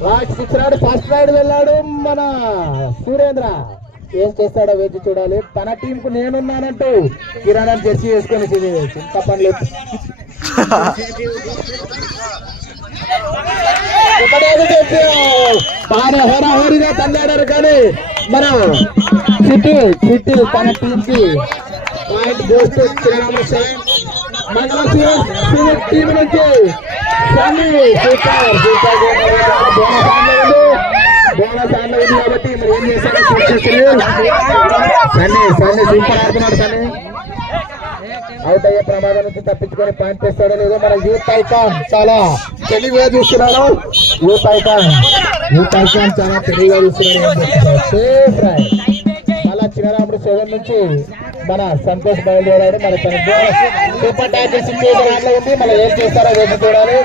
Last 6 రాడు, first ride వెళ్ళాడు మన సురేంద్ర. ఏం చేస్తాడో వేచి చూడాలి. తన టీం కు నేనున్నానంటూ కిరాణా జెర్సీ వేసుకొని చింత పనులు బాగా హోరాహోరీగా తన్నాడారు. కానీ మన సిటీ తన టీం కి పాయింట్ దోస్తు టీం నుంచి బోనస్ ఆన్లో ఉంది కాబట్టి మరి ఏం చేశారో సన్నీ సూపర్ ఆడుతున్నాడు. సన్నీ అవుట్ అయ్యే ప్రమాదం నుంచి తప్పించుకొని పాయింట్ చేస్తాడో లేదో మన యూత్ ఐకాన్ చాలా తెలివిగా చూస్తున్నాడు. యూత్ ఐకాన్ చాలా తెలివిగా చూస్తున్నాడు. సేఫ్ రైడ్ మళ్ళా చిన్నరాముడు 7 నుంచి మన సంతోష్ బయలుదేరాడు. మరి తన సూపర్ ట్యాకిల్ సిచ్యువేషన్ ఉంది. మళ్ళీ ఏం చేస్తారో వేసి చూడాలి.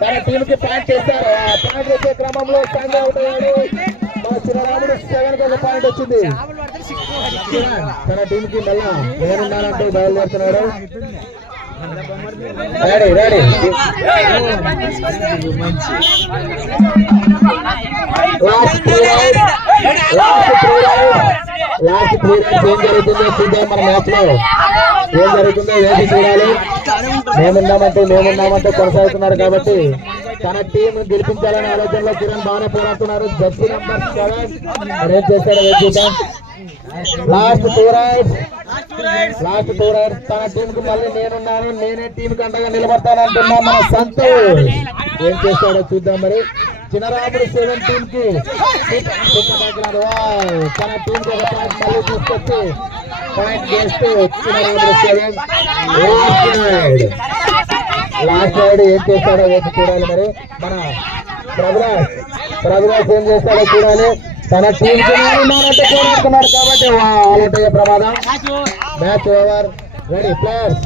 తన టీం కి పాయింట్ చేస్తారు. ఆ పాయింట్ వచ్చే క్రమంలో సంఘ అవుట్ అయ్యాడు. మన చిన్నరాముడు 7 కి ఒక పాయింట్ వచ్చింది. తన టీం కి మళ్ళా నేనున్నానంటూ బయలుదేరుతున్నాడు. రెడీ లాస్ట్ 3 ఏం జరుగుతుందో చూద్దాం. మన మ్యాచ్ లో ఏం జరుగుతుందో వేసి చూడాలి. మేమున్నామంటూ కొనసాగుతున్నారు కాబట్టి తన టీం గెలిపించాలనే ఆలోచనలో కిరణ్ బాగానే పోరాడుతున్నారు. జెర్సీ నంబర్ 7 ఏం చేస్తాడో వేసి చూద్దాం. లాస్ట్ 2 రైడ్స్ తన టీం కు మళ్ళీ నేనున్నాను, నేనే టీం కి అండగా నిలబడతాను అంటున్నా మన సంతోష్. ఏం చేస్తాడో చూద్దాం. మరి చిన్నరాముడు 17 కి తన టీం కి ఒక పాయింట్ మళ్ళీ తీసుకొచ్చి పాయింట్ చేస్తూ చిన్నరాముడు 7 లాస్ట్ రైడ్ ఏం చేస్తాడో వేసి చూడాలి. మరి మన ప్రభుదాస్ ఏం చేస్తాడో చూడాలి. తన టీం కి నేనున్నానంటే పోరాడుతున్నాడు కాబట్టి అవుట్ అయ్యే ప్రమాదం. Match over. Ready players